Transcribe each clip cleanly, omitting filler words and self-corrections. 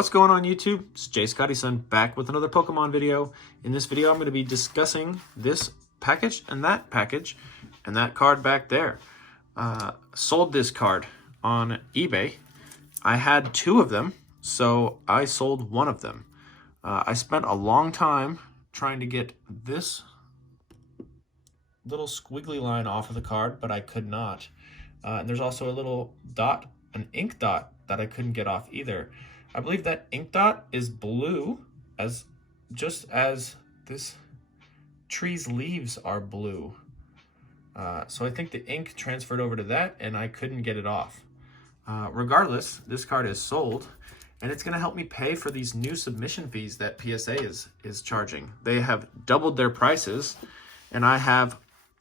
What's going on YouTube? It's JScottySon back with another Pokemon video. In this video, I'm going to be discussing this package and that card back there. Sold this card on eBay. I had two of them, so I sold one of them. I spent a long time trying to get this little squiggly line off of the card, but I could not. And there's also a little dot, an ink dot, that I couldn't get off either. I believe that ink dot is blue, just as this tree's leaves are blue. So I think the ink transferred over to that, and I couldn't get it off. Regardless, this card is sold, and it's going to help me pay for these new submission fees that PSA is charging. They have doubled their prices, and I have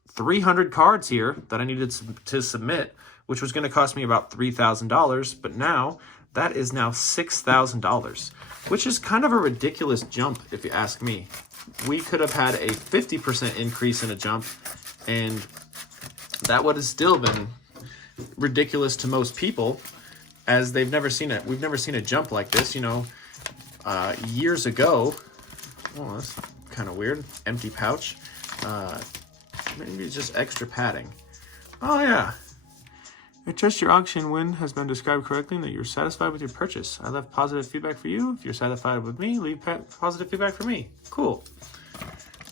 300 cards here that I needed to submit, which was going to cost me about $3,000, but now that is now $6,000, which is kind of a ridiculous jump if you ask me. We could have had a 50% increase in a jump, and that would have still been ridiculous to most people, as they've never seen it. We've never seen a jump like this, you know. Years ago, oh, that's kind of weird. Empty pouch. Maybe it's just extra padding. Oh yeah. I trust your auction win has been described correctly and that you're satisfied with your purchase. I left positive feedback for you. If you're satisfied with me, leave positive feedback for me. Cool.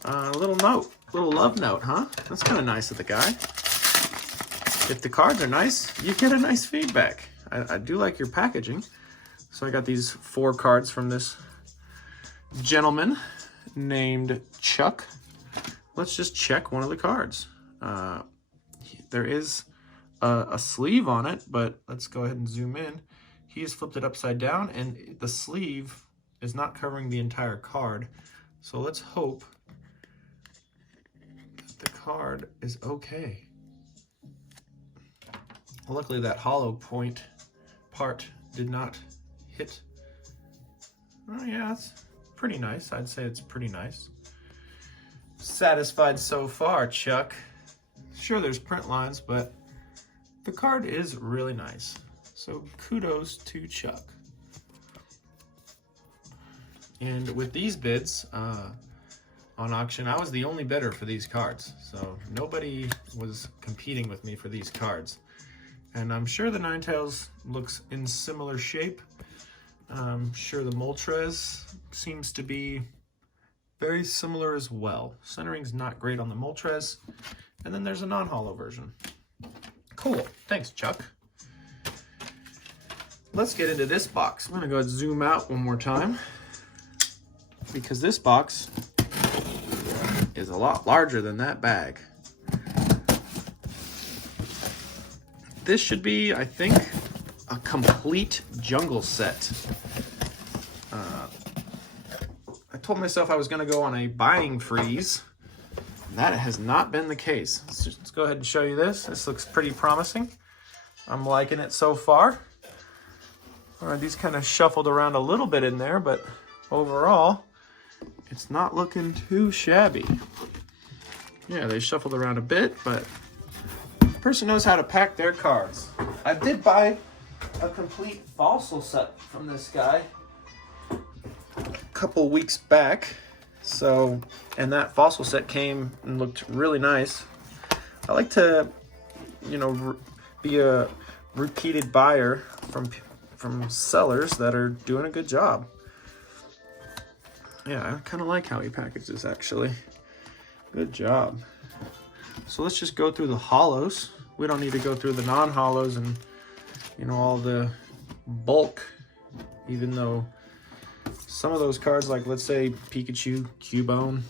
A little note, little love note, huh? That's kind of nice of the guy. If the cards are nice, you get a nice feedback. I do like your packaging. So I got these 4 cards from this gentleman named Chuck. Let's just check one of the cards. There is a sleeve on it, but let's go ahead and zoom in. He's flipped it upside down, and the sleeve is not covering the entire card. So let's hope that the card is okay. Well, luckily that hollow point part did not hit. Oh yeah, it's pretty nice. I'd say it's pretty nice. Satisfied so far, Chuck. Sure, there's print lines, but the card is really nice. So kudos to Chuck. And with these bids on auction, I was the only bidder for these cards. So nobody was competing with me for these cards. And I'm sure the Ninetales looks in similar shape. I'm sure the Moltres seems to be very similar as well. Centering's not great on the Moltres. And then there's a non-hollow version. Cool. Thanks, Chuck. Let's get into this box. I'm going to go ahead and zoom out one more time, because this box is a lot larger than that bag. This should be, I think, a complete jungle set. I told myself I was going to go on a buying freeze. That has not been the case. Let's go ahead and show you this. This looks pretty promising. I'm liking it so far. All right, these kind of shuffled around a little bit in there, but overall, it's not looking too shabby. Yeah, they shuffled around a bit, but the person knows how to pack their cards. I did buy a complete fossil set from this guy a couple weeks back. So, and that fossil set came and looked really nice. I like to, you know, be a repeated buyer from sellers that are doing a good job. Yeah, I kind of like how he packaged this, actually. Good job. So let's just go through the hollows. We don't need to go through the non-hollows and, you know, all the bulk, even though some of those cards, like let's say Pikachu, Cubone,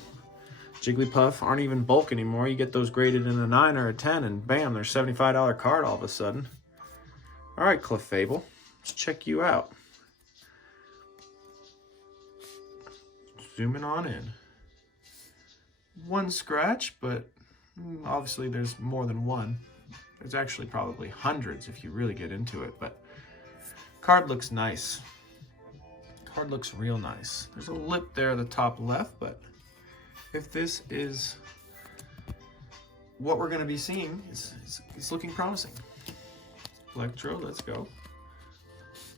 Jigglypuff, aren't even bulk anymore. You get those graded in a 9 or a 10, and bam, they're $75 card all of a sudden. All right, Clefable, let's check you out. Zooming on in. One scratch, but obviously there's more than one. There's actually probably hundreds if you really get into it, but card looks nice. Card looks real nice. There's a lip there at the top left, but if this is what we're going to be seeing, it's looking promising. Electro, let's go.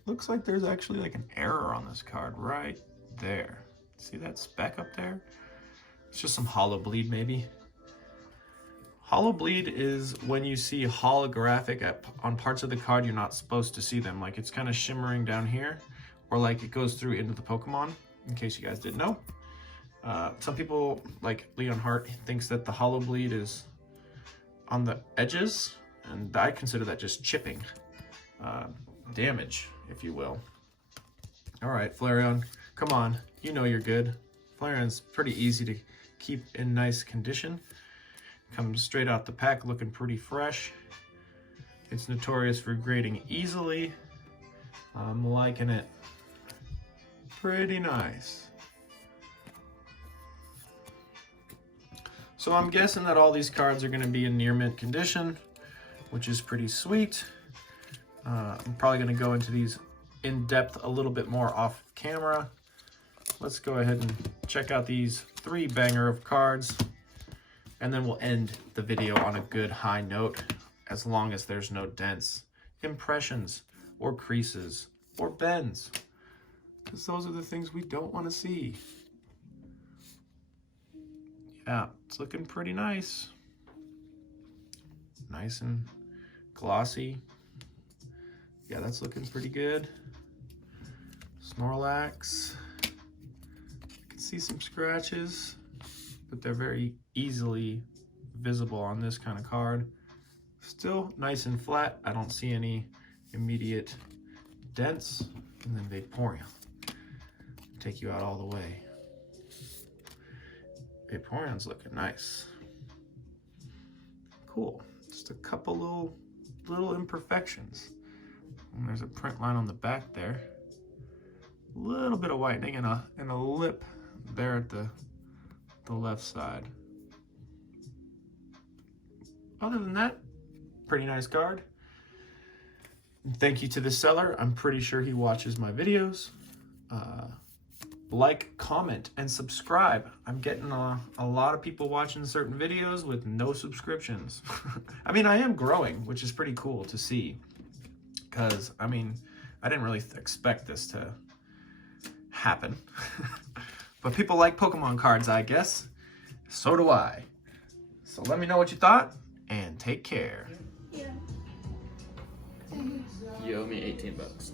looks like there's actually like an error on this card right there. See that speck up there? It's just some hollow bleed maybe. Hollow bleed is when you see holographic on parts of the card you're not supposed to see them. Like it's kind of shimmering down here, or like it goes through into the Pokemon, in case you guys didn't know. Some people, like Leon Hart, thinks that the hollow bleed is on the edges, and I consider that just chipping. Damage, if you will. All right, Flareon, come on. You know you're good. Flareon's pretty easy to keep in nice condition. Comes straight out the pack looking pretty fresh. It's notorious for grading easily. I'm liking it. Pretty nice. So I'm guessing that all these cards are going to be in near mint condition, which is pretty sweet. I'm probably going to go into these in depth a little bit more off camera. Let's go ahead and check out these 3 banger of cards, and then we'll end the video on a good high note, as long as there's no dents, impressions, or creases, or bends, because those are the things we don't want to see. Yeah, it's looking pretty nice. Nice and glossy. Yeah, that's looking pretty good. Snorlax. You can see some scratches, but they're very easily visible on this kind of card. Still nice and flat. I don't see any immediate dents. And then Vaporeon. Take you out all the way. Vaporeon's looking nice. Cool. Just a couple little imperfections. And there's a print line on the back there. A little bit of whitening and a lip there at the left side. Other than that, pretty nice card. And thank you to the seller. I'm pretty sure he watches my videos. Like, comment, and subscribe. I'm getting a lot of people watching certain videos with no subscriptions. I mean, I am growing, which is pretty cool to see. Because, I mean, I didn't really expect this to happen. But people like Pokemon cards, I guess. So do I. So let me know what you thought, and take care. Yeah. You owe me 18 bucks.